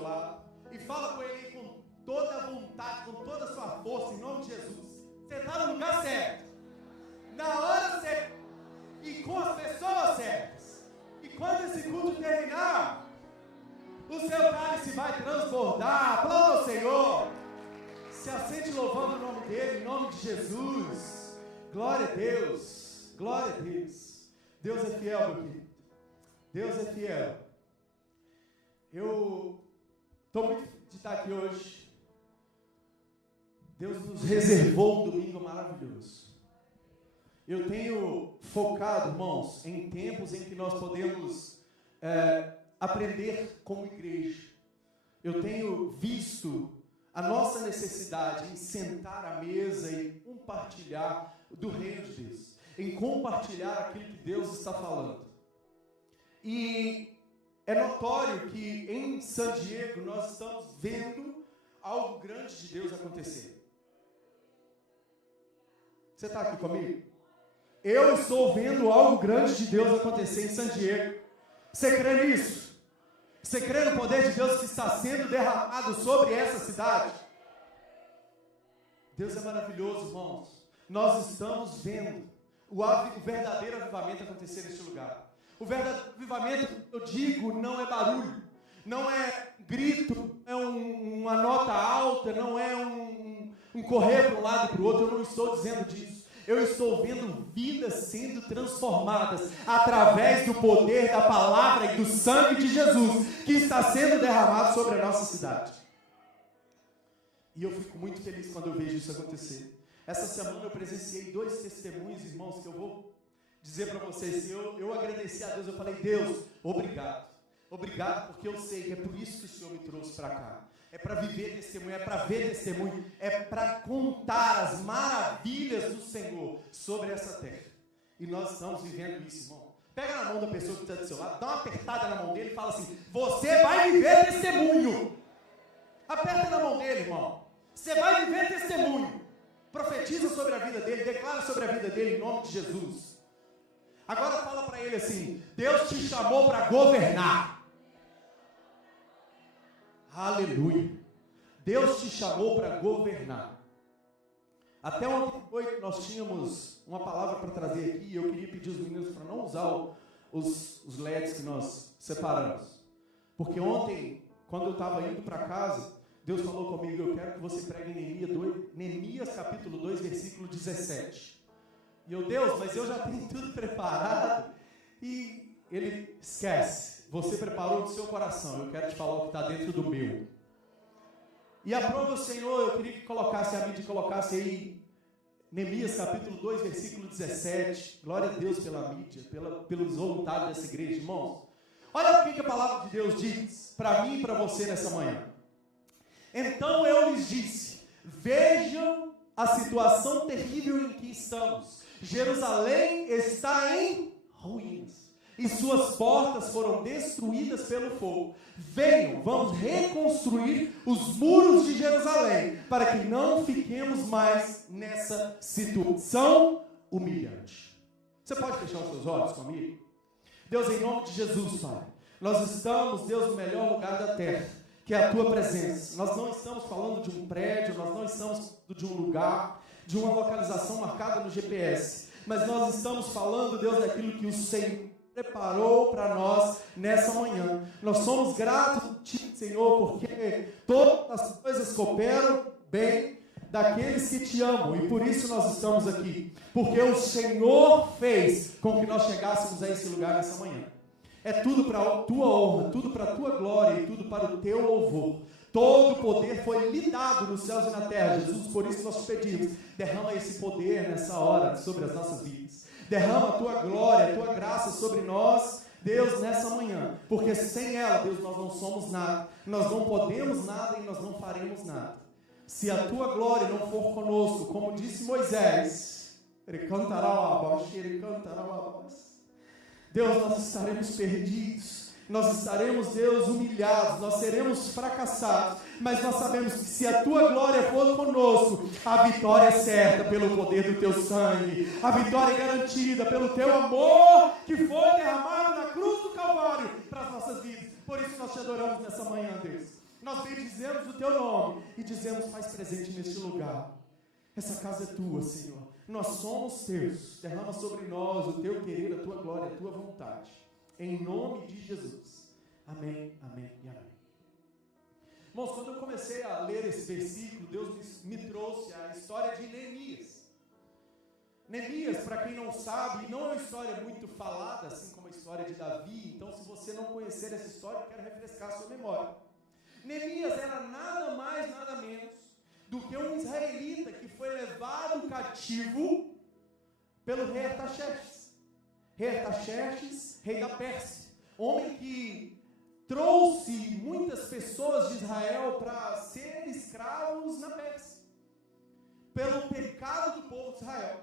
seu lado e fala com ele com toda a vontade, com toda a sua força, em nome de Jesus. Você está no lugar certo, na hora certa e com as pessoas certas. E quando esse culto terminar, o seu cálice vai transbordar. Aplauda o Senhor. Se assente louvando o nome dele, em nome de Jesus. Glória a Deus. Glória a Deus. Deus é fiel, meu querido. Deus é fiel. Eu estou muito feliz de estar aqui hoje. Deus nos reservou um domingo maravilhoso. Eu tenho focado, irmãos, em tempos em que nós podemos aprender como igreja. Eu tenho visto a nossa necessidade em sentar à mesa e compartilhar do reino de Deus, em compartilhar aquilo que Deus está falando. E é notório que em San Diego nós estamos vendo algo grande de Deus acontecer. Você está aqui comigo? Eu estou vendo algo grande de Deus acontecer em San Diego. Você crê nisso? Você crê no poder de Deus que está sendo derramado sobre essa cidade? Deus é maravilhoso, irmãos. Nós estamos vendo o verdadeiro avivamento acontecer neste lugar. O verdadeiro avivamento, eu digo, não é barulho, não é grito, não é uma nota alta, não é um correr para um lado e para o outro. Eu não estou dizendo disso. Eu estou vendo vidas sendo transformadas através do poder da palavra e do sangue de Jesus que está sendo derramado sobre a nossa cidade. E eu fico muito feliz quando eu vejo isso acontecer. Essa semana eu presenciei 2 testemunhos, irmãos, que eu vou dizer para vocês. Eu agradeci a Deus, eu falei: Deus, obrigado. Obrigado, porque eu sei que é por isso que o Senhor me trouxe para cá. É para viver testemunho, é para ver testemunho, é para contar as maravilhas do Senhor sobre essa terra. E nós estamos vivendo isso, irmão. Pega na mão da pessoa que está do seu lado, dá uma apertada na mão dele e fala assim: você vai viver testemunho. Aperta na mão dele, irmão. Você vai viver testemunho. Profetiza sobre a vida dele, declara sobre a vida dele em nome de Jesus. Agora fala para ele assim: Deus te chamou para governar. Aleluia. Deus te chamou para governar. Até ontem à noite nós tínhamos uma palavra para trazer aqui e eu queria pedir os meninos para não usar os LEDs que nós separamos. Porque ontem, quando eu estava indo para casa, Deus falou comigo: eu quero que você pregue Neemias capítulo 2, versículo 17. E eu: Deus, mas eu já tenho tudo preparado. E ele: esquece. Você preparou do seu coração, eu quero te falar o que está dentro do meu. E aprova o Senhor, eu queria que colocasse a mídia, colocasse aí Neemias capítulo 2, versículo 17. Glória a Deus pela mídia, pelos voluntários dessa igreja, irmãos. Olha o que a palavra de Deus diz para mim e para você nessa manhã. Então eu lhes disse: vejam a situação terrível em que estamos. Jerusalém está em ruínas e suas portas foram destruídas pelo fogo. Venham, vamos reconstruir os muros de Jerusalém, para que não fiquemos mais nessa situação humilhante. Você pode fechar os seus olhos comigo? Deus, em nome de Jesus, Pai, nós estamos, Deus, no melhor lugar da terra, que é a Tua presença. Nós não estamos falando de um prédio, nós não estamos falando de um lugar, de uma localização marcada no GPS, mas nós estamos falando, Deus, daquilo que o Senhor preparou para nós nessa manhã. Nós somos gratos a Ti, Senhor, porque todas as coisas cooperam bem daqueles que Te amam, e por isso nós estamos aqui, porque o Senhor fez com que nós chegássemos a esse lugar nessa manhã. É tudo para a Tua honra, tudo para a Tua glória e tudo para o Teu louvor. Todo o poder foi lhe dado nos céus e na terra, Jesus, por isso nós te pedimos: derrama esse poder nessa hora sobre as nossas vidas. Derrama a Tua glória, a Tua graça sobre nós, Deus, nessa manhã. Porque sem ela, Deus, nós não somos nada. Nós não podemos nada e nós não faremos nada. Se a Tua glória não for conosco, como disse Moisés, ele cantará a voz, ele cantará a voz. Deus, nós estaremos perdidos. Nós estaremos, Deus, humilhados, nós seremos fracassados, mas nós sabemos que se a Tua glória for conosco, a vitória é certa pelo poder do Teu sangue, a vitória é garantida pelo Teu amor que foi derramado na cruz do Calvário para as nossas vidas. Por isso nós Te adoramos nessa manhã, Deus. Nós bendizemos o teu nome e dizemos: faz presente neste lugar. Essa casa é tua, Senhor. Nós somos teus. Derrama sobre nós o teu querer, a tua glória, a tua vontade. Em nome de Jesus. Amém, amém e amém. Irmãos, quando eu comecei a ler esse versículo, Deus me trouxe a história de Neemias. Neemias, para quem não sabe, não é uma história muito falada, assim como a história de Davi. Então, se você não conhecer essa história, eu quero refrescar a sua memória. Neemias era nada mais, nada menos do que um israelita que foi levado cativo pelo rei Artaxerxes. Rei Artaxerxes, rei da Pérsia. Homem que trouxe muitas pessoas de Israel para serem escravos na Pérsia. Pelo pecado do povo de Israel.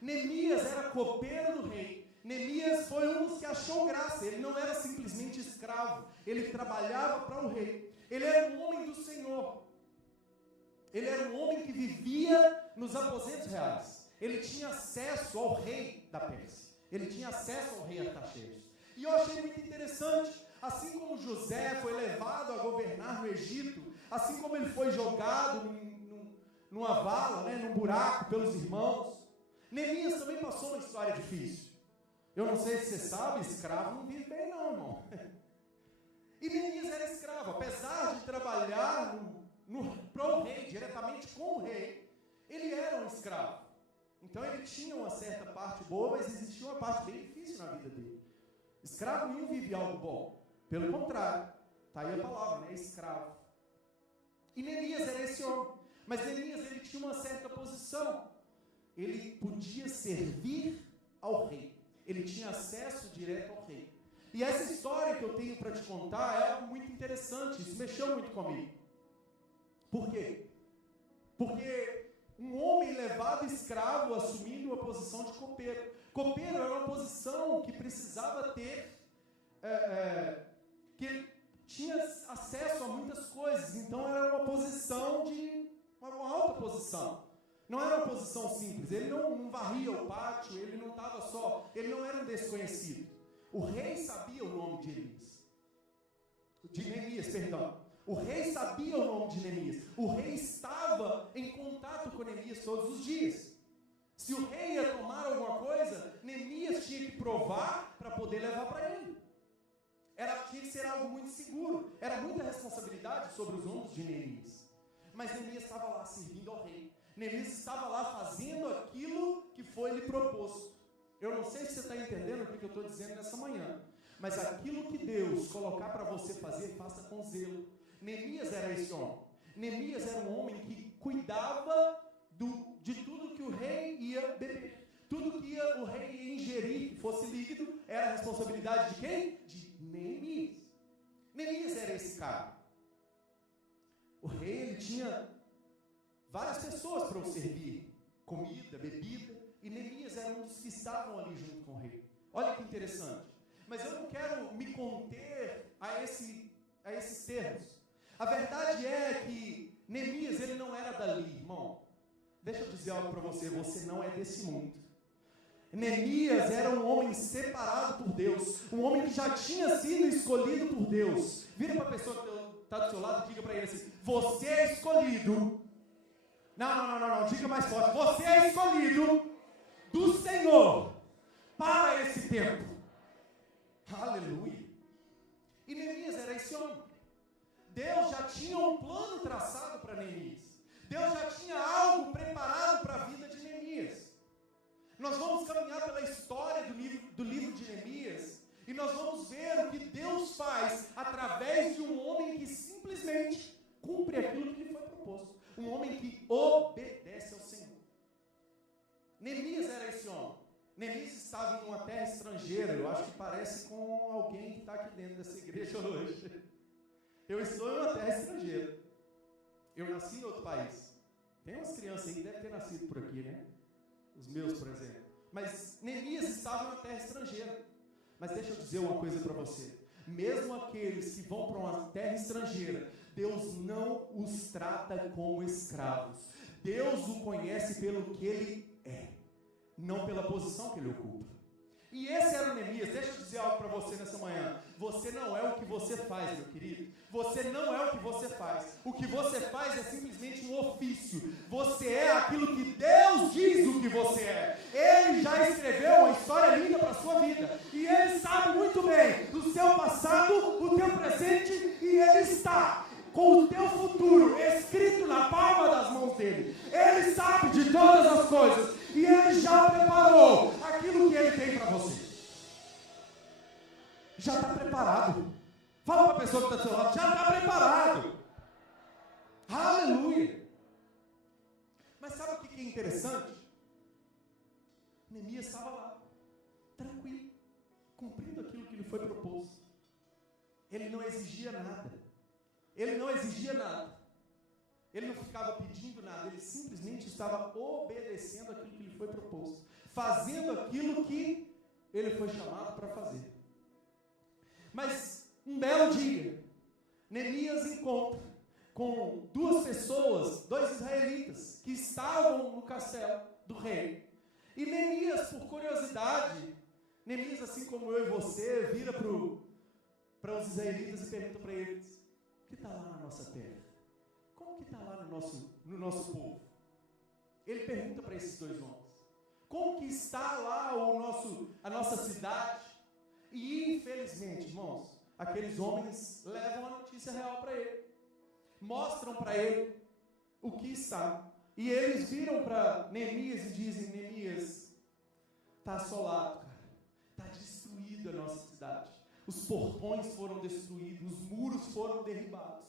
Neemias era copeiro do rei. Neemias foi um dos que achou graça. Ele não era simplesmente escravo. Ele trabalhava para o rei. Ele era um homem do Senhor. Ele era um homem que vivia nos aposentos reais. Ele tinha acesso ao rei da Pérsia. Ele tinha acesso ao rei Artaxerxes. E eu achei muito interessante, assim como José foi levado a governar no Egito, assim como ele foi jogado numa vala, num buraco pelos irmãos, Neemias também passou uma história difícil. Eu não sei se você sabe, escravo não vive bem não, irmão. E Neemias era escravo, apesar de trabalhar para o rei, diretamente com o rei, ele era um escravo. Então ele tinha uma certa parte boa, mas existia uma parte bem difícil na vida dele. Escravo não vive algo bom, pelo contrário, está aí a palavra, né? Escravo. E Neemias era esse homem, mas Neemias ele tinha uma certa posição, ele podia servir ao rei, ele tinha acesso direto ao rei. E essa história que eu tenho para te contar é algo muito interessante, isso mexeu muito comigo. Por quê? Porque um homem levado escravo assumindo uma posição de copeiro. Copeiro era uma posição que precisava ter, que tinha acesso a muitas coisas, então era uma posição uma alta posição. Não era uma posição simples, ele não varria o pátio, ele não estava só, ele não era um desconhecido. O rei sabia o nome de Neemias, perdão. O rei sabia o nome de Neemias. O rei estava em contato com Neemias todos os dias. Se o rei ia tomar alguma coisa, Neemias tinha que provar para poder levar para ele. Tinha que ser algo muito seguro. Era muita responsabilidade sobre os ombros de Neemias. Mas Neemias estava lá servindo ao rei. Neemias estava lá fazendo aquilo que foi lhe proposto. Eu não sei se você está entendendo o que eu estou dizendo nessa manhã. Mas aquilo que Deus colocar para você fazer, faça com zelo. Neemias era esse homem. Neemias era um homem que cuidava de tudo que o rei ia beber. Tudo que o rei ia ingerir, que fosse líquido, era a responsabilidade de quem? De Neemias. Neemias era esse cara. O rei, ele tinha várias pessoas para o servir. Comida, bebida. E Neemias era um dos que estavam ali junto com o rei. Olha que interessante. Mas eu não quero me conter a esses termos. A verdade é que Neemias, ele não era dali, irmão. Deixa eu dizer algo para você, você não é desse mundo. Neemias era um homem separado por Deus, um homem que já tinha sido escolhido por Deus. Vira para a pessoa que está do seu lado e diga para ele assim: você é escolhido. Não, diga mais forte. Você é escolhido do Senhor para esse tempo. Aleluia. E Neemias era esse homem. Deus já tinha um plano traçado para Neemias. Deus já tinha algo preparado para a vida de Neemias. Nós vamos caminhar pela história do livro de Neemias e nós vamos ver o que Deus faz através de um homem que simplesmente cumpre aquilo que lhe foi proposto. Um homem que obedece ao Senhor. Neemias era esse homem. Neemias estava em uma terra estrangeira. Eu acho que parece com alguém que está aqui dentro dessa igreja hoje. Eu estou em uma terra estrangeira. Eu nasci em outro país. Tem umas crianças aí que devem ter nascido por aqui, né? Os meus, por exemplo. Mas Neemias estava em uma terra estrangeira. Mas deixa eu dizer uma coisa para você. Mesmo aqueles que vão para uma terra estrangeira, Deus não os trata como escravos. Deus o conhece pelo que ele é, não pela posição que ele ocupa. E esse era o Neemias. Deixa eu dizer algo para você nessa manhã. Você não é o que você faz, meu querido. Você não é o que você faz. O que você faz é simplesmente um ofício. Você é aquilo que Deus diz o que você é. Ele já escreveu uma história linda para a sua vida. E Ele sabe muito bem do seu passado, o teu presente, e Ele está com o teu futuro escrito na palma das mãos dele. Ele sabe de todas as coisas. E Ele já preparou aquilo que Ele tem para você. Já está preparado. Fala para a pessoa que está do seu lado, já está preparado. Aleluia. Mas sabe o que é interessante? Neemias estava lá, tranquilo, cumprindo aquilo que lhe foi proposto. Ele não exigia nada. Ele não exigia nada. Ele não ficava pedindo nada. Ele simplesmente estava obedecendo aquilo que lhe foi proposto. Fazendo aquilo que ele foi chamado para fazer. Mas, um belo dia, Neemias encontra com duas pessoas, dois israelitas, que estavam no castelo do rei. E Neemias, por curiosidade, Neemias, assim como eu e você, vira para os israelitas e pergunta para eles: o que está lá na nossa terra? Como que está lá no nosso povo? Ele pergunta para esses dois homens: como que está lá a nossa cidade? E infelizmente, irmãos, aqueles homens levam a notícia real para ele. Mostram para ele o que está. E eles viram para Neemias e dizem: Neemias, está assolado, cara. Está destruída a nossa cidade. Os portões foram destruídos, os muros foram derribados.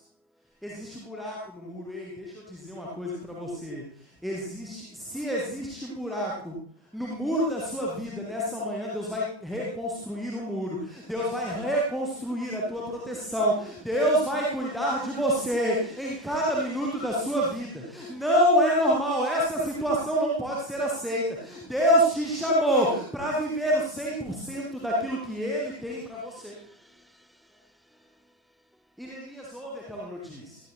Existe buraco no muro. Ei, deixa eu dizer uma coisa para você. Se existe buraco no muro da sua vida, nessa manhã Deus vai reconstruir o muro. Deus vai reconstruir a tua proteção. Deus vai cuidar de você em cada minuto da sua vida. Não é normal, essa situação não pode ser aceita. Deus te chamou para viver o 100% daquilo que Ele tem para você. E Neemias ouve aquela notícia.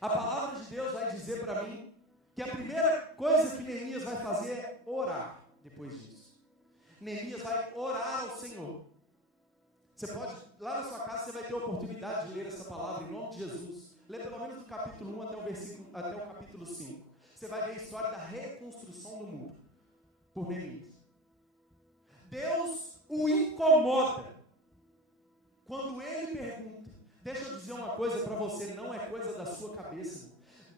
A palavra de Deus vai dizer para mim que a primeira coisa que Neemias vai fazer é orar depois disso. Neemias vai orar ao Senhor. Você pode, lá na sua casa, você vai ter a oportunidade de ler essa palavra em nome de Jesus. Lê pelo menos do capítulo 1 até o capítulo 5. Você vai ver a história da reconstrução do muro por Neemias. Deus o incomoda quando ele pergunta. Deixa eu dizer uma coisa para você, não é coisa da sua cabeça.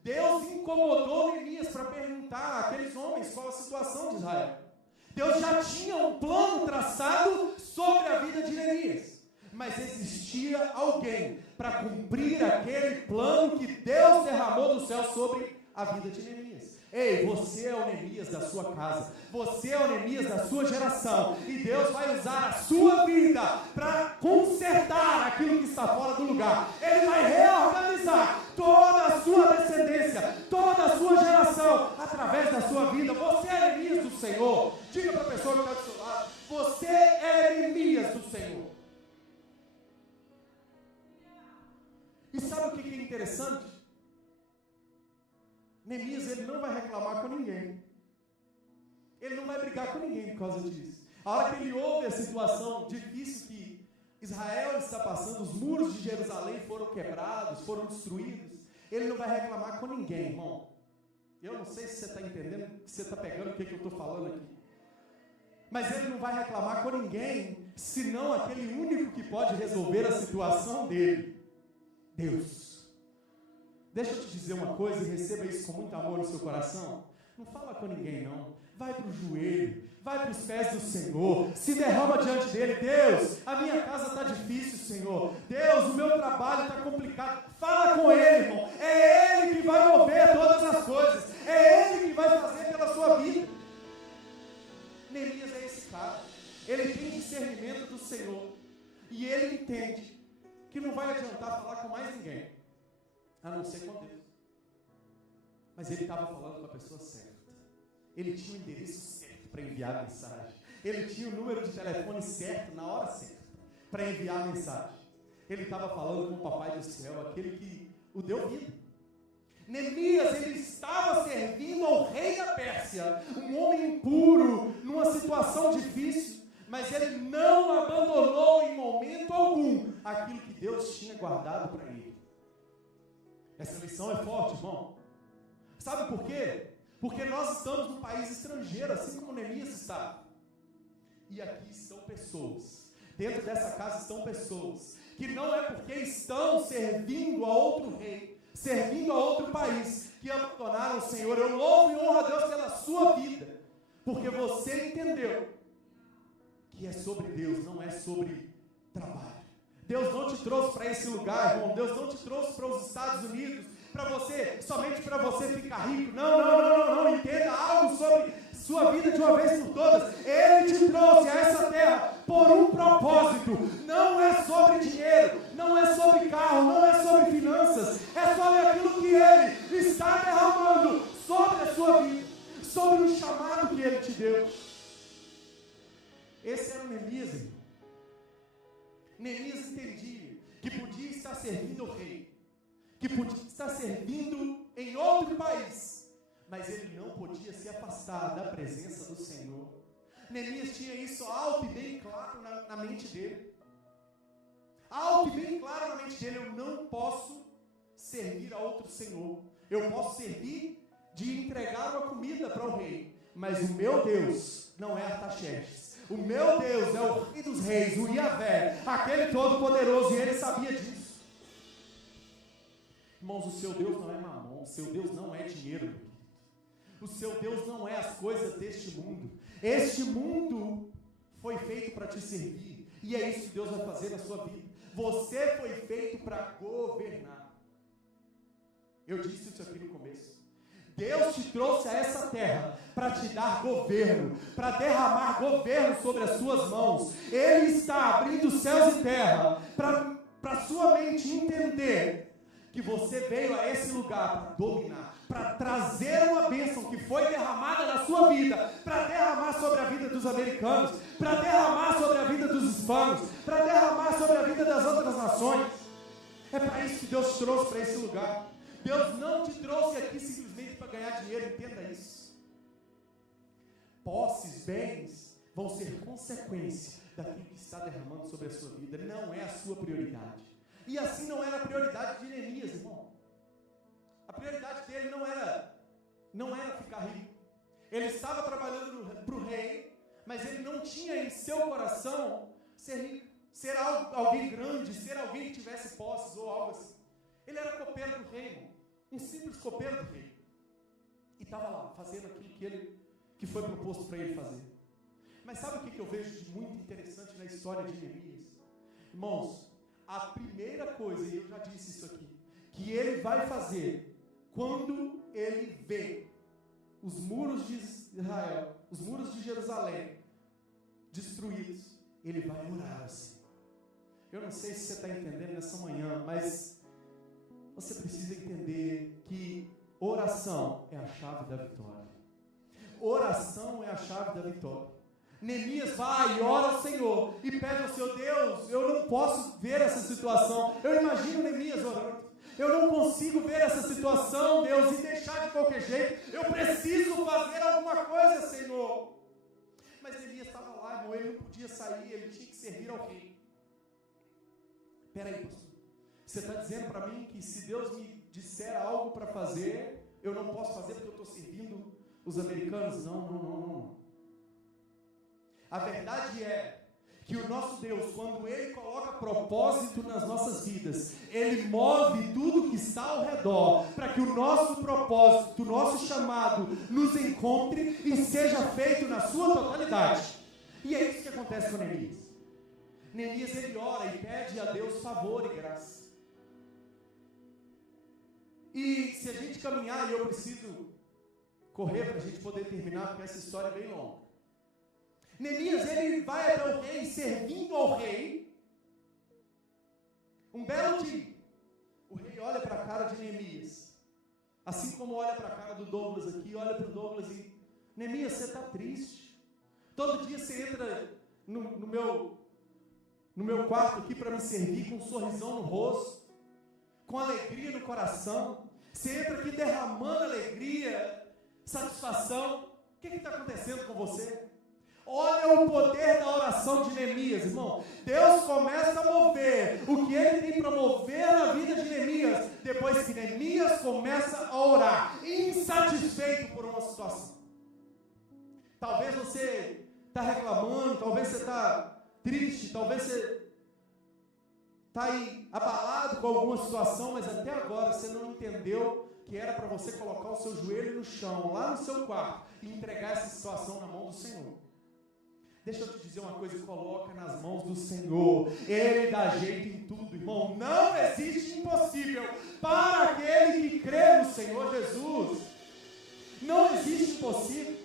Deus incomodou Neemias para perguntar àqueles homens qual a situação de Israel. Deus já tinha um plano traçado sobre a vida de Neemias. Mas existia alguém para cumprir aquele plano que Deus derramou do céu sobre a vida de Neemias. Ei, você é o Neemias da sua casa. Você é o Neemias da sua geração. E Deus vai usar a sua vida para consertar aquilo que está fora do lugar. Ele vai reorganizar toda a sua descendência, toda a sua geração, através da sua vida. Você é Neemias do Senhor. Diga para a pessoa que está do seu lado: você é Neemias do Senhor. E sabe o que é interessante? Neemias, ele não vai reclamar com ninguém. Ele não vai brigar com ninguém por causa disso. A hora que ele ouve a situação difícil que Israel está passando, os muros de Jerusalém foram quebrados, foram destruídos, ele não vai reclamar com ninguém, irmão. Eu não sei se você está entendendo, se você está pegando o que eu estou falando aqui. Mas ele não vai reclamar com ninguém, senão aquele único que pode resolver a situação dele. Deus. Deixa eu te dizer uma coisa e receba isso com muito amor no seu coração. Não fala com ninguém não. Vai para o joelho, vai para os pés do Senhor, se derrama diante dele. Deus, a minha casa está difícil, Senhor. Deus, o meu trabalho está complicado. Fala com ele, irmão. É ele que vai mover todas as coisas. É ele que vai fazer pela sua vida. Neemias é esse cara. Ele tem discernimento do Senhor. E ele entende que não vai adiantar falar com mais ninguém, a não ser com Deus. Mas ele estava falando com a pessoa certa. Ele tinha o endereço certo para enviar a mensagem. Ele tinha o número de telefone certo na hora certa para enviar a mensagem. Ele estava falando com o Papai do Céu, aquele que o deu vida. Neemias, ele estava servindo ao rei da Pérsia, um homem impuro, numa situação difícil, mas ele não abandonou em momento algum aquilo que Deus tinha guardado para ele. Essa lição é forte, irmão. Sabe por quê? Porque nós estamos num país estrangeiro, assim como Neemias está. E aqui estão pessoas, dentro dessa casa estão pessoas, que não é porque estão servindo a outro rei, servindo a outro país, que abandonaram o Senhor. Eu louvo e honro a Deus pela sua vida, porque você entendeu que é sobre Deus, não é sobre trabalho. Deus não te trouxe para esse lugar, irmão. Deus não te trouxe para os Estados Unidos, somente para você ficar rico. Não. Entenda algo sobre sua vida de uma vez por todas. Ele te trouxe a essa terra por um propósito. Não é sobre dinheiro, não é sobre carro, não é sobre finanças. É sobre aquilo que Ele está derramando sobre a sua vida, sobre o chamado que Ele te deu. Esse era o Neemias, irmão. Neemias entendia que podia estar servindo o rei, que podia estar servindo em outro país, mas ele não podia se afastar da presença do Senhor. Neemias tinha isso alto e bem claro na mente dele. Alto e bem claro na mente dele: eu não posso servir a outro Senhor. Eu posso servir de entregar uma comida para o rei, mas o meu Deus não é Artaxerxes. O meu Deus é o Rei dos Reis, o Yahvé, aquele Todo-Poderoso, e ele sabia disso. Irmãos, o seu Deus não é mamon, o seu Deus não é dinheiro, o seu Deus não é as coisas deste mundo. Este mundo foi feito para te servir, e é isso que Deus vai fazer na sua vida. Você foi feito para governar. Eu disse isso aqui no começo. Deus te trouxe a essa terra para te dar governo, para derramar governo sobre as suas mãos. Ele está abrindo céus e terra para sua mente entender que você veio a esse lugar para dominar, para trazer uma bênção que foi derramada na sua vida, para derramar sobre a vida dos americanos, para derramar sobre a vida dos hispanos, para derramar sobre a vida das outras nações. É para isso que Deus te trouxe para esse lugar. Deus não te trouxe aqui simplesmente para ganhar dinheiro, entenda isso. Posses, bens, vão ser consequência daquilo que está derramando sobre a sua vida. Não é a sua prioridade. E assim não era a prioridade de Neemias, irmão. A prioridade dele não era ficar rico. Ele estava trabalhando para o rei, mas ele não tinha em seu coração ser rico, ser alguém grande, ser alguém que tivesse posses ou algo assim. Ele era copeiro do rei, irmão. Um simples copeiro do rei. E estava lá, fazendo aquilo que foi proposto para ele fazer. Mas sabe o que eu vejo de muito interessante na história de Neemias? Irmãos, a primeira coisa, e eu já disse isso aqui, que ele vai fazer quando ele vê os muros de Israel, os muros de Jerusalém destruídos, ele vai orar assim. Eu não sei se você está entendendo nessa manhã, mas você precisa entender que oração é a chave da vitória. Oração é a chave da vitória. Neemias vai e ora ao Senhor e pede ao Senhor: Deus, eu não posso ver essa situação. Eu imagino Neemias orando: eu não consigo ver essa situação, Deus, e deixar de qualquer jeito. Eu preciso fazer alguma coisa, Senhor. Mas Neemias estava lá, irmão, ele não podia sair, ele tinha que servir ao rei. Espera aí, pastor. Você está dizendo para mim que se Deus me disser algo para fazer, eu não posso fazer porque eu estou servindo os americanos? Não. A verdade é que o nosso Deus, quando Ele coloca propósito nas nossas vidas, Ele move tudo que está ao redor para que o nosso propósito, o nosso chamado nos encontre e seja feito na sua totalidade. E é isso que acontece com Neemias. Neemias, ele ora e pede a Deus favor e graça. E se a gente caminhar, e eu preciso correr para a gente poder terminar, porque essa história é bem longa. Neemias, ele vai até o rei, servindo ao rei. Um belo dia, o rei olha para a cara de Neemias, assim como olha para a cara do Douglas aqui, olha para o Douglas e: Neemias, você está triste. Todo dia você entra no meu quarto aqui para me servir com um sorrisão no rosto, com alegria no coração. Você entra aqui derramando alegria, satisfação. O que está acontecendo com você? Olha o poder da oração de Neemias, irmão. Deus começa a mover o que Ele tem para mover na vida de Neemias, depois que Neemias começa a orar, insatisfeito por uma situação. Talvez você está reclamando, talvez você está triste, talvez você está aí abalado com alguma situação, mas até agora você não entendeu que era para você colocar o seu joelho no chão, lá no seu quarto, e entregar essa situação na mão do Senhor. Deixa eu te dizer uma coisa, coloca nas mãos do Senhor. Ele dá jeito em tudo, irmão. Não existe impossível para aquele que crê no Senhor Jesus. Não existe impossível.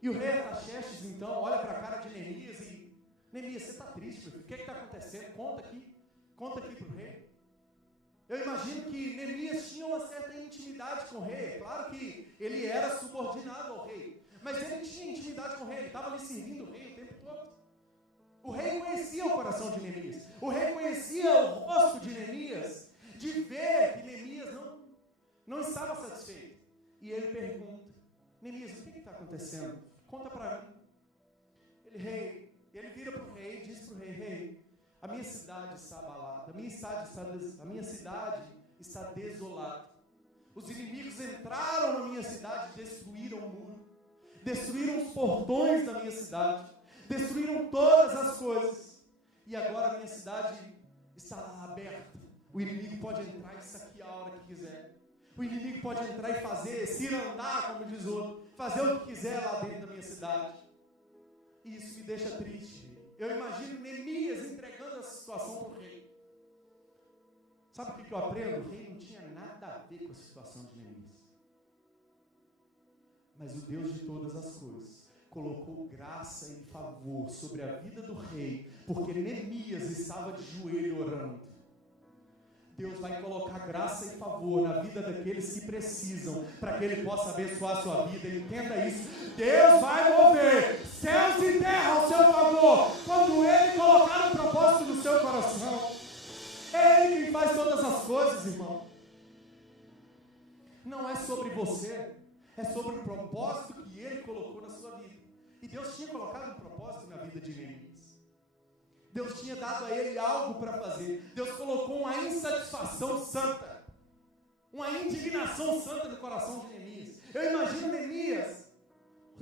E o rei Artaxerxes, então, olha para a cara de Neemias e... Neemias, você está triste, meu filho? O que está acontecendo? Conta aqui para o rei. Eu imagino que Neemias tinha uma certa intimidade com o rei. Claro que ele era subordinado ao rei, mas ele tinha intimidade com o rei. Ele estava ali servindo o rei o tempo todo. O rei conhecia o coração de Neemias. O rei conhecia o rosto de Neemias, de ver que Neemias não estava satisfeito. E ele pergunta: Neemias, o que está acontecendo? Conta para mim. Ele vira para o rei e diz para o rei: rei, a minha cidade está abalada, a minha cidade está desolada. Os inimigos entraram na minha cidade e destruíram o muro, destruíram os portões da minha cidade, destruíram todas as coisas, e agora a minha cidade está lá aberta. O inimigo pode entrar e saquear a hora que quiser. O inimigo pode entrar e fazer, cirandar, como diz o outro, fazer o que quiser lá dentro da minha cidade. E isso me deixa triste. Eu imagino Neemias entregando essa situação para o rei. Sabe o que eu aprendo? O rei não tinha nada a ver com a situação de Neemias. Mas o Deus de todas as coisas colocou graça e favor sobre a vida do rei, porque Neemias estava de joelho orando. Deus vai colocar graça e favor na vida daqueles que precisam, para que Ele possa abençoar a sua vida. Entenda isso. Deus vai mover céus e terra ao seu favor, quando Ele colocar um propósito no seu coração. É Ele quem faz todas as coisas, irmão. Não é sobre você, é sobre o propósito que Ele colocou na sua vida. E Deus tinha colocado um propósito na vida de Neemias. Deus tinha dado a ele algo para fazer. Deus colocou uma insatisfação santa, uma indignação santa no coração de Neemias. Eu imagino Neemias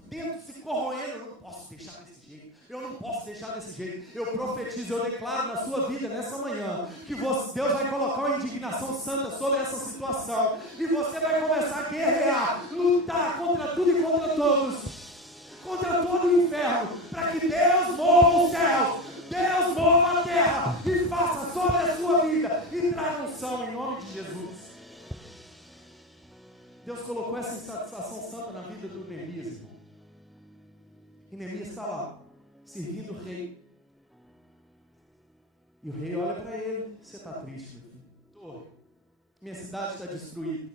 dentro se corroendo. Eu não posso deixar desse jeito. Eu não posso deixar desse jeito. Eu profetizo, eu declaro na sua vida nessa manhã que Deus vai colocar uma indignação santa sobre essa situação. E você vai começar a guerrear, lutar contra tudo e contra todos, contra todo o inferno, para que Deus mova os céus, Deus mova a terra e faça sobre a sua vida e traga unção em nome de Jesus. Deus colocou essa insatisfação santa na vida do Neemias, irmão. E Neemias está lá, servindo o rei. E o rei olha para ele: você está triste, meu filho? Estou. Minha cidade está destruída.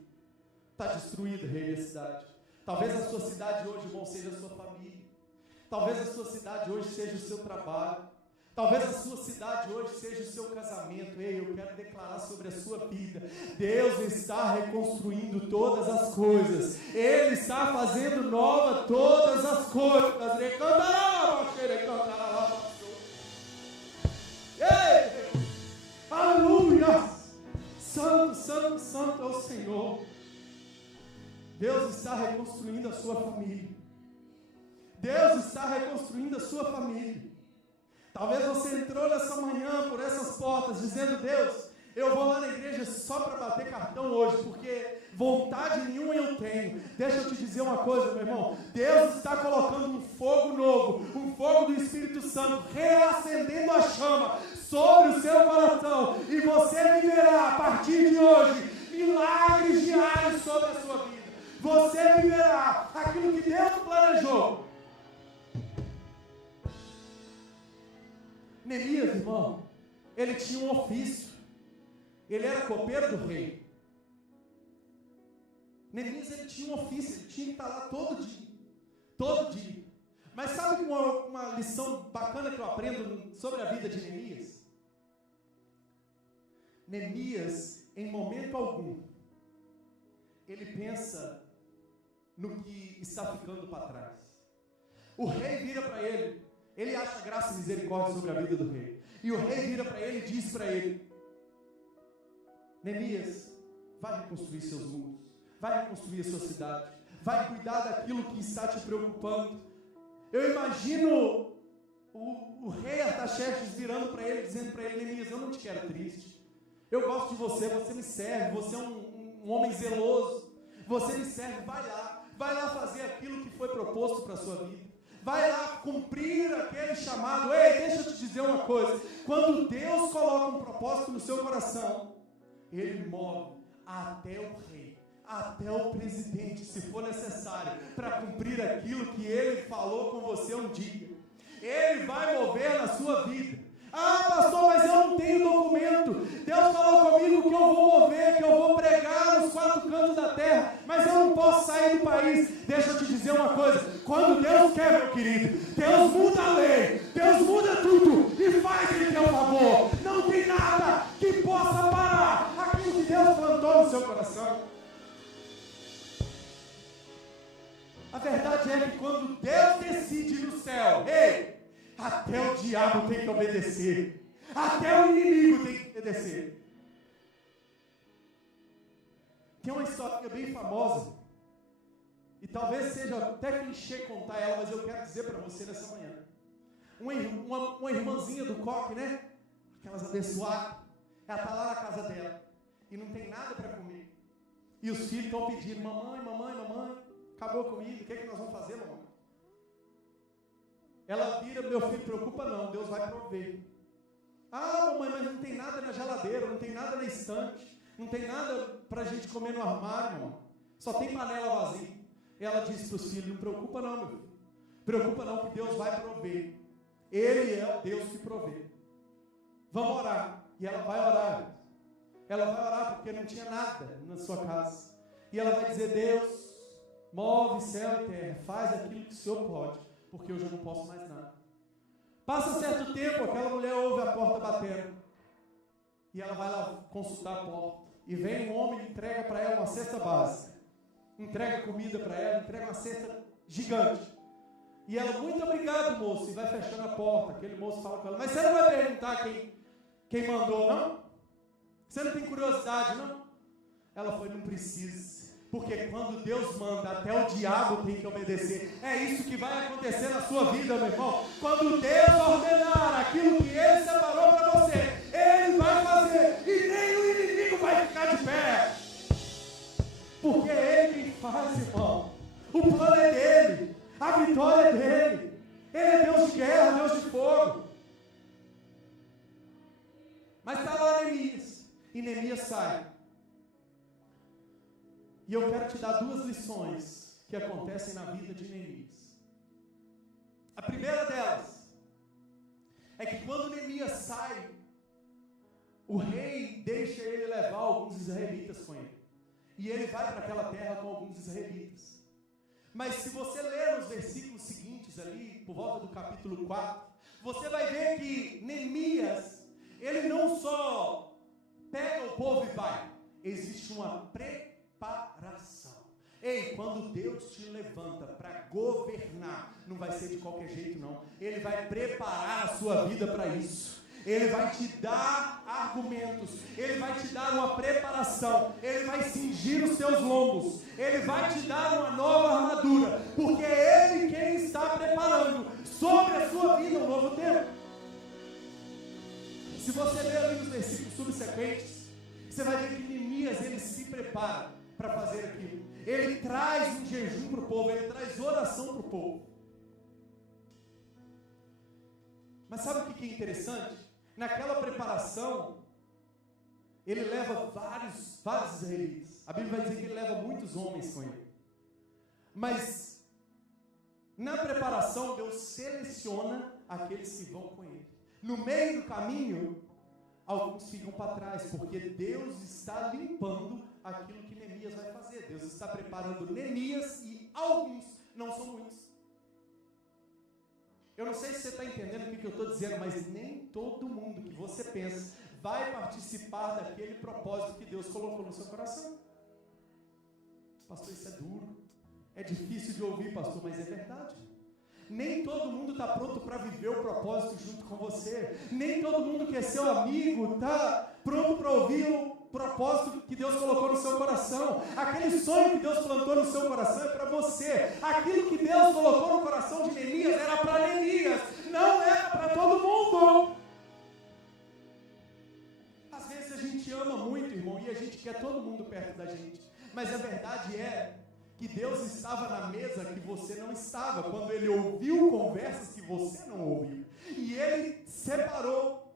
Está destruída, rei, minha cidade. Talvez a sua cidade hoje, irmão, seja a sua família. Talvez a sua cidade hoje seja o seu trabalho. Talvez a sua cidade hoje seja o seu casamento. Ei, eu quero declarar sobre a sua vida: Deus está reconstruindo todas as coisas. Ele está fazendo nova todas as coisas. Ei, aleluia! Santo, santo, santo é o Senhor. Deus está reconstruindo a sua família. Deus está reconstruindo a sua família. Talvez você entrou nessa manhã por essas portas dizendo: Deus, eu vou lá na igreja só para bater cartão hoje, porque vontade nenhuma eu tenho. Deixa eu te dizer uma coisa, meu irmão. Deus está colocando um fogo novo, um fogo do Espírito Santo, reacendendo a chama sobre o seu coração. E você viverá a partir de hoje milagres diários sobre a sua vida. Você viverá aquilo que Deus planejou. Neemias, irmão, ele tinha um ofício. Ele era copeiro do rei. Neemias, ele tinha um ofício, ele tinha que estar lá todo dia. Todo dia. Mas sabe uma lição bacana que eu aprendo sobre a vida de Neemias? Neemias, em momento algum, ele pensa no que está ficando para trás. O rei vira para ele acha graça e misericórdia sobre a vida do rei. E o rei vira para ele e diz para ele: Neemias, vai reconstruir seus muros, vai reconstruir a sua cidade, vai cuidar daquilo que está te preocupando. Eu imagino o rei Artaxerxes virando para ele, dizendo para ele: Neemias, eu não te quero triste, eu gosto de você, você me serve, você é um homem zeloso, você me serve, vai lá fazer aquilo que foi proposto para a sua vida, vai lá cumprir aquele chamado. Ei, deixa eu te dizer uma coisa, quando Deus coloca um propósito no seu coração, Ele move até o rei, até o presidente, se for necessário, para cumprir aquilo que Ele falou com você um dia. Ele vai mover na sua vida. Ah, pastor, mas eu não tenho documento. Deus falou comigo que eu vou mover, que eu vou pregar nos 4 cantos da terra, mas eu não posso sair do país. Deixa eu te dizer uma coisa, quando Deus quer, meu querido, Deus muda a lei, Deus muda tudo e faz em teu favor. Não tem nada que possa parar aquilo que Deus plantou no seu coração. A verdade é que quando Deus decide no céu, ei, até o diabo tem que obedecer, até o inimigo tem que obedecer. Tem uma história bem famosa, e talvez seja até clichê contar ela, mas eu quero dizer para você nessa manhã. Uma irmãzinha do coque, né? Aquelas abençoadas, ela está lá na casa dela, e não tem nada para comer. E os filhos estão pedindo: mamãe, acabou a comida, o que é que nós vamos fazer, mamãe? Ela vira: meu filho, preocupa não, Deus vai prover. Ah, mamãe, mas não tem nada na geladeira, não tem nada na estante, não tem nada para a gente comer no armário, mamãe. Só tem panela vazia. Ela disse para os filhos: não preocupa não, meu filho. Preocupa não, que Deus vai prover. Ele é o Deus que provê. Vamos orar. E ela vai orar. Ela vai orar porque não tinha nada na sua casa. E ela vai dizer: Deus, move céu e terra, faz aquilo que o Senhor pode, porque eu já não posso mais nada. Passa certo tempo, aquela mulher ouve a porta batendo, e ela vai lá consultar a porta, e vem um homem e entrega para ela uma cesta básica, entrega comida para ela, entrega uma cesta gigante, e ela: muito obrigado, moço, e vai fechando a porta. Aquele moço fala com ela: mas você não vai perguntar quem mandou, não? Você não tem curiosidade, não? Ela foi: não precisa. Porque quando Deus manda, até o diabo tem que obedecer. É isso que vai acontecer na sua vida, meu irmão. Quando Deus ordenar aquilo que Ele separou para você, Ele vai fazer, e nem o inimigo vai ficar de pé. Porque é Ele quem faz, irmão. O plano é dele, a vitória é dele. Ele é Deus de guerra, Deus de fogo. Mas está lá Neemias, e Neemias sai. E eu quero te dar 2 lições que acontecem na vida de Neemias. A primeira delas é que quando Neemias sai, o rei deixa ele levar alguns israelitas com ele. E ele vai para aquela terra com alguns israelitas. Mas se você ler os versículos seguintes ali, por volta do capítulo 4, você vai ver que Neemias, ele não só pega o povo e vai. Existe uma preparação. Ei, quando Deus te levanta para governar, não vai ser de qualquer jeito não. Ele vai preparar a sua vida para isso. Ele vai te dar argumentos, Ele vai te dar uma preparação, Ele vai cingir os seus lombos, Ele vai te dar uma nova armadura, porque é Ele quem está preparando sobre a sua vida um novo tempo. Se você ler ali nos versículos subsequentes, você vai ver que Neemias, ele se prepara para fazer aquilo. Ele traz um jejum para o povo, ele traz oração para o povo. Mas sabe o que é interessante? Naquela preparação, ele leva vários israelitas. A Bíblia vai dizer que ele leva muitos homens com ele. Mas na preparação, Deus seleciona aqueles que vão com ele. No meio do caminho, alguns ficam para trás, porque Deus está limpando aquilo que Neemias vai fazer. Deus está preparando Neemias e alguns, não são muitos. Eu não sei se você está entendendo o que eu estou dizendo, mas nem todo mundo que você pensa vai participar daquele propósito que Deus colocou no seu coração. Pastor, isso é duro, é difícil de ouvir, pastor, mas é verdade. Nem todo mundo está pronto para viver o propósito junto com você. Nem todo mundo que é seu amigo está pronto para ouvir o propósito que Deus colocou no seu coração. Aquele sonho que Deus plantou no seu coração é para você. Aquilo que Deus colocou no coração de Neemias era para Neemias, não era para todo mundo. Às vezes a gente ama muito, irmão, e a gente quer todo mundo perto da gente. Mas a verdade é que Deus estava na mesa que você não estava, quando Ele ouviu conversas que você não ouviu. E Ele separou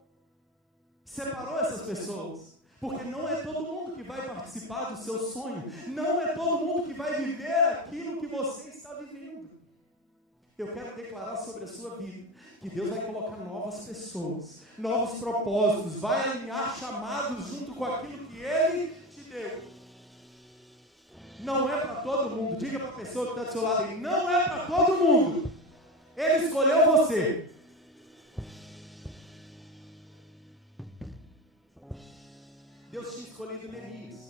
essas pessoas. Porque não é todo mundo que vai participar do seu sonho. Não é todo mundo que vai viver aquilo que você está vivendo. Eu quero declarar sobre a sua vida que Deus vai colocar novas pessoas, novos propósitos, vai alinhar chamados junto com aquilo que Ele te deu. Não é para todo mundo. Diga para a pessoa que está do seu lado aí, não é para todo mundo. Ele escolheu você. Deus tinha escolhido Neemias.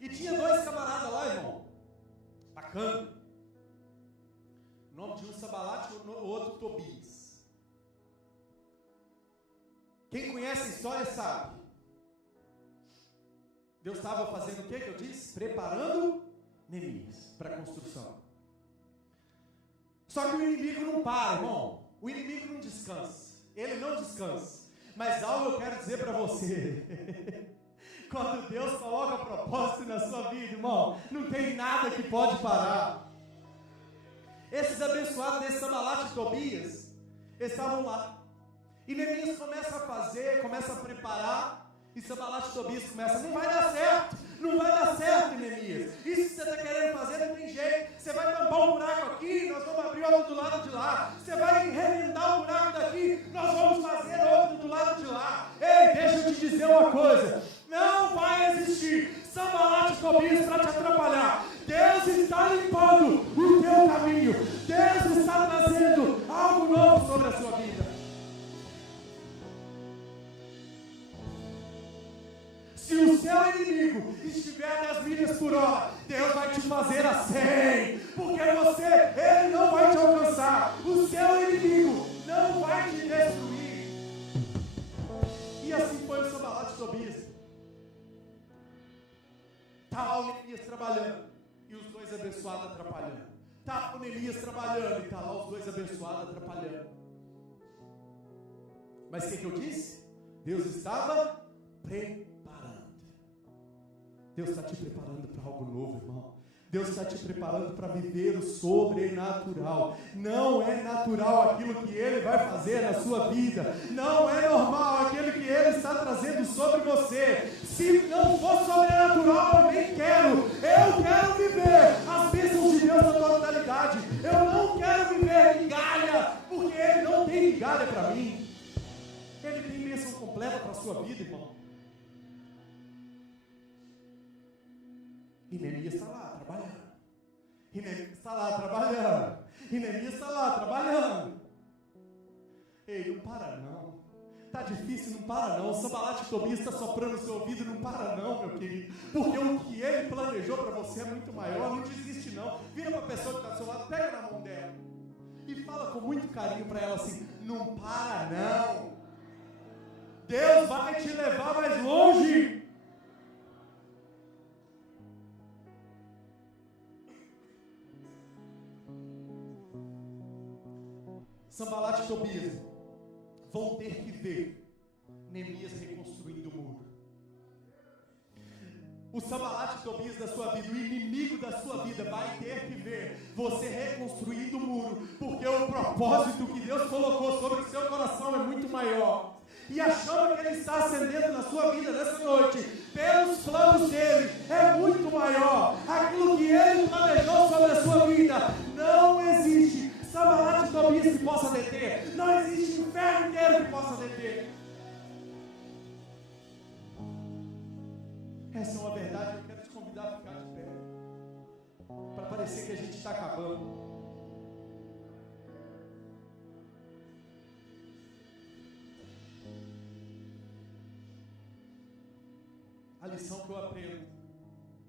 E tinha dois camaradas lá, irmão. Bacana. O nome de um Sambalate e o outro Tobias. Quem conhece a história sabe. Deus estava fazendo o que eu disse? Preparando Neemias para a construção. Só que o inimigo não para, irmão. O inimigo não descansa. Ele não descansa. Mas algo eu quero dizer para você. Quando Deus coloca propósito na sua vida, irmão, não tem nada que pode parar. Esses abençoados desse Sambalate e Tobias estavam lá. E Neemias começa a fazer, começa a preparar. E Sambalate e Tobias começa, não vai dar certo, Neemias. Isso que você está querendo fazer não tem jeito. Você vai tampar um buraco aqui, nós vamos abrir outro do lado de lá. Você vai remendar um buraco daqui, nós vamos fazer outro do lado de lá. Ei, deixa eu te dizer uma coisa, não vai existir Sambalate e Tobias para te atrapalhar. Deus está limpando o teu caminho. Deus está trazendo algo novo sobre a sua vida. Se o seu inimigo estiver nas milhas por hora, Deus vai te fazer a 100, porque ele não vai te alcançar. O seu inimigo não vai te destruir. E assim foi o Sambalate e Tobias. Está lá o Neemias trabalhando e os dois abençoados atrapalhando. Está lá o Neemias trabalhando e está lá os dois abençoados atrapalhando. Mas o que eu disse? Deus estava preparando. Deus está te preparando para algo novo, irmão. Deus está te preparando para viver o sobrenatural. Não é natural aquilo que Ele vai fazer na sua vida. Não é normal aquilo que Ele está trazendo sobre você. Se não for sobrenatural, eu nem quero. Eu quero viver as bênçãos de Deus na totalidade. Eu não quero viver migalha, porque Ele não tem migalha para mim. Ele tem bênção completa para a sua vida, irmão. E Neemias está lá trabalhando. E Neemias está lá trabalhando. E Neemias está lá trabalhando. Ei, não para não. Está difícil, não para não. O Sambalate e Tobias está soprando no seu ouvido, não para não, meu querido. Porque o que ele planejou para você é muito maior. Não desiste não. Vira para a pessoa que está do seu lado, pega na mão dela. E fala com muito carinho para ela assim, não para não. Deus vai te levar mais longe. Sambalate e Tobias vão ter que ver Neemias reconstruindo o muro. O Sambalate e Tobias da sua vida, o inimigo da sua vida vai ter que ver você reconstruindo o muro, porque o propósito que Deus colocou sobre o seu coração é muito maior. E a chama que Ele está acendendo na sua vida nessa noite, pelos planos dEle, é muito maior. Aquilo que Ele planejou sobre a sua vida, não existe Sambalate e Tobias que possa deter. Não existe inferno inteiro que possa deter. Essa é uma verdade. Eu quero te convidar a ficar de pé, para parecer que a gente está acabando. a lição que eu aprendo,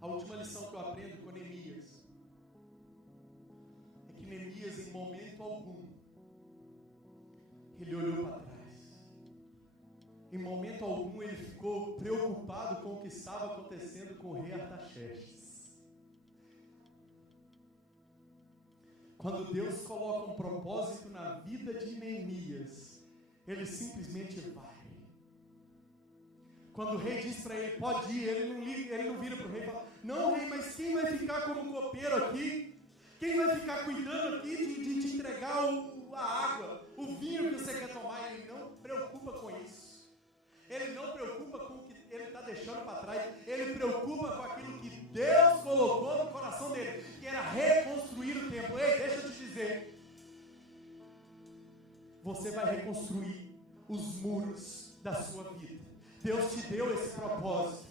a última lição que eu aprendo com Neemias, é que Neemias, em momento algum, ele olhou para trás. Em momento algum ele ficou preocupado com o que estava acontecendo com o rei Artaxerxes. Quando Deus coloca um propósito na vida de Neemias, ele simplesmente vai. Quando o rei diz para ele, pode ir, ele não vira para o rei e fala, não rei, mas quem vai ficar como copeiro aqui? Quem vai ficar cuidando aqui de te entregar a água, o vinho que você quer tomar? Ele não preocupa com isso. Ele não preocupa com o que ele está deixando para trás. Ele preocupa com aquilo que Deus colocou no coração dele, que era reconstruir o templo. Ei, deixa eu te dizer, você vai reconstruir os muros da sua vida. Deus te deu esse propósito.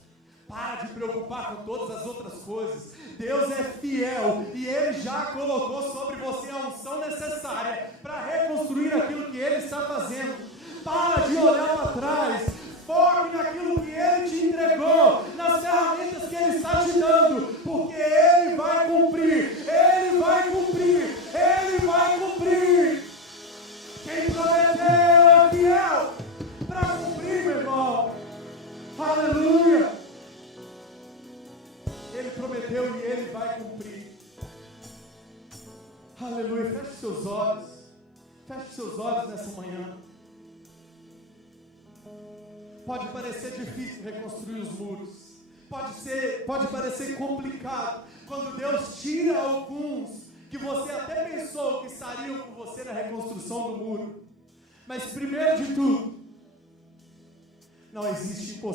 Para de preocupar com todas as outras coisas. Deus é fiel e Ele já colocou sobre você a unção necessária para reconstruir aquilo que Ele está fazendo. Para de olhar para trás. Foque naquilo que Ele te entregou, nas ferramentas que Ele está te dando, porque Ele vai cumprir. Ele vai cumprir. Ele vai cumprir. Quem prometeu é fiel para cumprir, meu irmão. Aleluia. Ele prometeu e Ele vai cumprir. Aleluia. Feche seus olhos. Feche seus olhos nessa manhã. Pode parecer difícil reconstruir os muros. Pode parecer complicado. Quando Deus tira alguns que você até pensou que estariam com você na reconstrução do muro. Mas primeiro de tudo, não existe impossível.